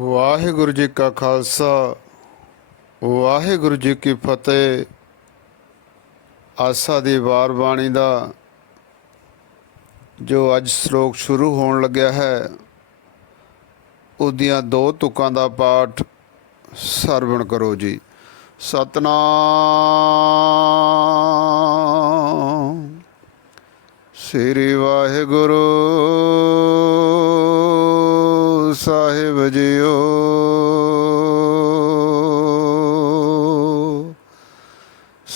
ਵਾਹਿਗੁਰੂ ਜੀ ਕਾ ਖਾਲਸਾ, ਵਾਹਿਗੁਰੂ ਜੀ ਕੀ ਫਤਿਹ। ਆਸਾ ਦੀ ਵਾਰ ਬਾਣੀ ਦਾ ਜੋ ਅੱਜ ਸ਼ਲੋਕ ਸ਼ੁਰੂ ਹੋਣ ਲੱਗਿਆ ਹੈ, ਉਹਦੀਆਂ ਦੋ ਤੁਕਾਂ ਦਾ ਪਾਠ ਸਰਵਣ ਕਰੋ ਜੀ। ਸਤਨਾਮ। ਸ੍ਰੀ ਵਾਹਿਗੁਰੂ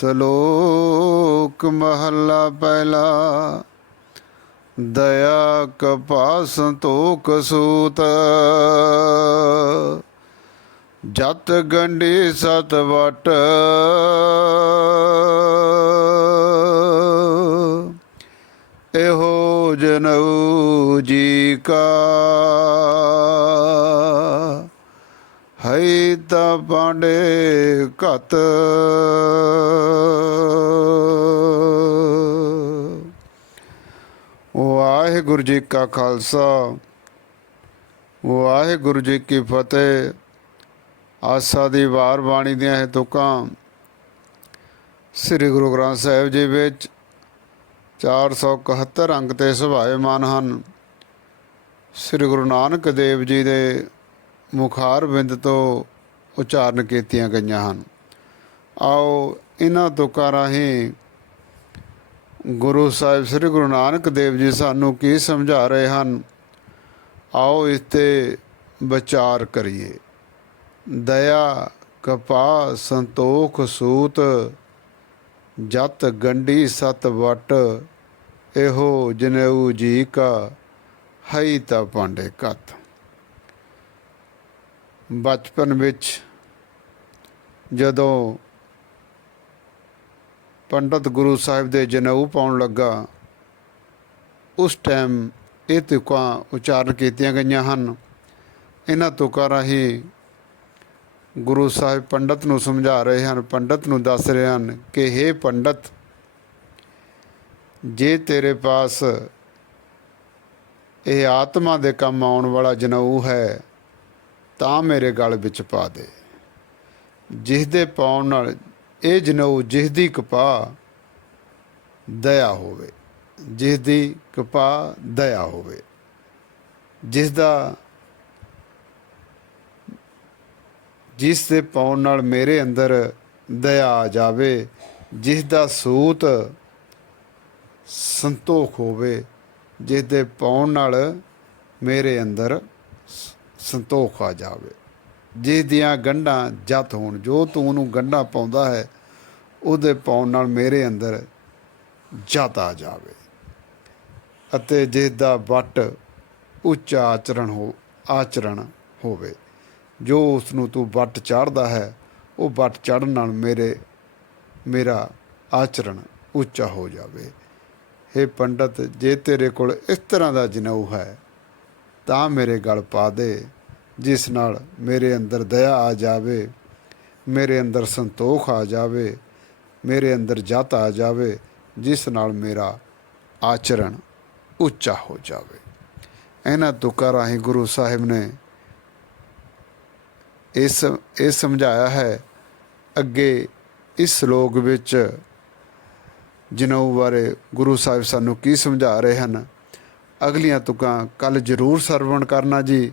ਸ਼ਲੋਕ ਮਹੱਲਾ ਪਹਿਲਾ, ਦਇਆ ਕਪਾ ਸੰਤੋਖ ਸੂਤ। ਜਤ ਗੰਢੀ ਸਤ ਵਟ। ਇਹੋ ਜਨਉ ਜੀ ਕਾ। ਹੈ ਤਾਂ ਪਾਂਡੇ ਘਤ। ਵਾਹਿਗੁਰੂ ਜੀ ਕਾ ਖਾਲਸਾ, ਵਾਹਿਗੁਰੂ ਜੀ ਕੀ ਫਤਿਹ। ਆਸਾ ਦੀ ਵਾਰ ਬਾਣੀ ਦੀਆਂ ਇਹ ਤੁਕਾਂ। ਸ੍ਰੀ ਗੁਰੂ ਗ੍ਰੰਥ ਸਾਹਿਬ ਜੀ ਵਿੱਚ 471 ਅੰਕ ਤੇ ਸੁਭਾਏਮਾਨ ਹਨ। ਸ੍ਰੀ ਗੁਰੂ ਨਾਨਕ ਦੇਵ ਜੀ ਦੇ ਮੁਖਾਰ ਬਿੰਦ ਤੋਂ ਉਚਾਰਨ ਕੀਤੀਆਂ ਗਈਆਂ ਹਨ। ਆਓ ਇਹਨਾਂ ਤੁਕਾਂ ਰਾਹੀਂ ਗੁਰੂ ਸਾਹਿਬ ਸ੍ਰੀ ਗੁਰੂ ਨਾਨਕ ਦੇਵ ਜੀ ਸਾਨੂੰ ਕੀ ਸਮਝਾ ਰਹੇ ਹਨ, ਆਓ ਇਸ ਤੇ ਵਿਚਾਰ ਕਰੀਏ। ਦਇਆ ਕਪਾ ਸੰਤੋਖ ਸੂਤ, ਜਤ ਗੰਢੀ ਸਤ ਵਟ, ਇਹੋ ਜਨੇਊ ਜੀ ਕਾ, ਹਈ ਤਾ ਪਾਂਡੇ ਕਤ ਬਚਪਨ ਵਿੱਚ ਜਦੋਂ ਪੰਡਤ ਗੁਰੂ ਸਾਹਿਬ ਦੇ ਜਨੇਊ ਪਾਉਣ ਲੱਗਾ, ਉਸ ਟਾਈਮ ਇਹ ਤੁਕਾਂ ਉਚਾਰਨ ਕੀਤੀਆਂ ਗਈਆਂ ਹਨ। ਇਹਨਾਂ ਤੁਕਾਂ ਰਾਹੀਂ ਗੁਰੂ ਸਾਹਿਬ ਪੰਡਤ ਨੂੰ ਸਮਝਾ ਰਹੇ ਹਨ, ਪੰਡਤ ਨੂੰ ਦੱਸ ਰਹੇ ਹਨ ਕਿ हे ਪੰਡਤ, ਜੇ ਤੇਰੇ ਪਾਸ ਇਹ ਆਤਮਾ ਦੇ ਕੰਮ ਆਉਣ ਵਾਲਾ ਜਨਊ ਹੈ ਤਾਂ ਮੇਰੇ ਗਲ ਵਿੱਚ ਪਾ ਦੇ। ਜਿਸ ਦੇ ਪਾਉਣ ਨਾਲ ਇਹ ਜਨਊ ਜਿਸ ਦੀ ਕਪਾ ਦਇਆ ਹੋਵੇ। ਜਿਸ ਦੀ ਕਪਾ ਦਇਆ ਹੋਵੇ। ਜਿਸ ਦਾ ਜਿਸ ਦੇ ਪਾਉਣ ਨਾਲ ਮੇਰੇ ਅੰਦਰ ਦਇਆ ਆ ਜਾਵੇ। ਜਿਸ ਦਾ ਸੂਤ ਸੰਤੋਖ ਹੋਵੇ। ਜਿਸ ਦੇ ਪਾਉਣ ਨਾਲ ਮੇਰੇ ਅੰਦਰ ਸੰਤੋਖ ਆ ਜਾਵੇ। ਜਿਸ ਦੀਆਂ ਗੰਢਾਂ ਜਤ ਹੋਣ, ਜੋ ਤੂੰ ਉਹਨੂੰ ਗੰਢਾਂ ਪਾਉਂਦਾ ਹੈ, ਉਹਦੇ ਪਾਉਣ ਨਾਲ ਮੇਰੇ ਅੰਦਰ ਜਤ ਆ ਜਾਵੇ। ਅਤੇ ਜਿਸ ਦਾ ਵੱਟ ਉੱਚਾ ਆਚਰਣ ਹੋ, ਆਚਰਣ ਹੋਵੇ, ਜੋ ਉਸ ਨੂੰ ਤੂੰ ਵੱਟ ਚੜਦਾ ਹੈ, ਉਹ ਵੱਟ ਚੜਨ ਨਾਲ ਮੇਰੇ, ਮੇਰਾ ਆਚਰਣ ਉੱਚਾ ਹੋ ਜਾਵੇ। हे ਪੰਡਤ, ਜੇ ਤੇਰੇ ਕੋਲ ਇਸ ਤਰ੍ਹਾਂ ਦਾ ਜਨੇਊ ਹੈ, ਤਾਂ ਮੇਰੇ ਗਲ ਪਾ ਦੇ। ਜਿਸ ਨਾਲ ਮੇਰੇ ਅੰਦਰ ਦਇਆ ਆ ਜਾਵੇ, ਮੇਰੇ ਅੰਦਰ ਸੰਤੋਖ ਆ ਜਾਵੇ, ਮੇਰੇ ਅੰਦਰ ਜਤ ਆ ਜਾਵੇ, ਜਿਸ ਨਾਲ ਮੇਰਾ ਆਚਰਣ ਉੱਚਾ ਹੋ ਜਾਵੇ। ਇਹਨਾਂ ਤੁਕਾਂ ਰਾਹੀਂ ਗੁਰੂ ਸਾਹਿਬ ਨੇ ਇਸ ਇਹ ਸਮਝਾਇਆ ਹੈ, ਅੱਗੇ ਇਸ ਸ਼ਲੋਕ ਵਿੱਚ ਜਨਊ ਬਾਰੇ ਗੁਰੂ ਸਾਹਿਬ ਸਾਨੂੰ ਕੀ ਸਮਝਾ ਰਹੇ ਹਨ, ਅਗਲੀਆਂ ਤੁਕਾਂ ਕੱਲ ਜ਼ਰੂਰ ਸਰਵਣ ਕਰਨਾ ਜੀ।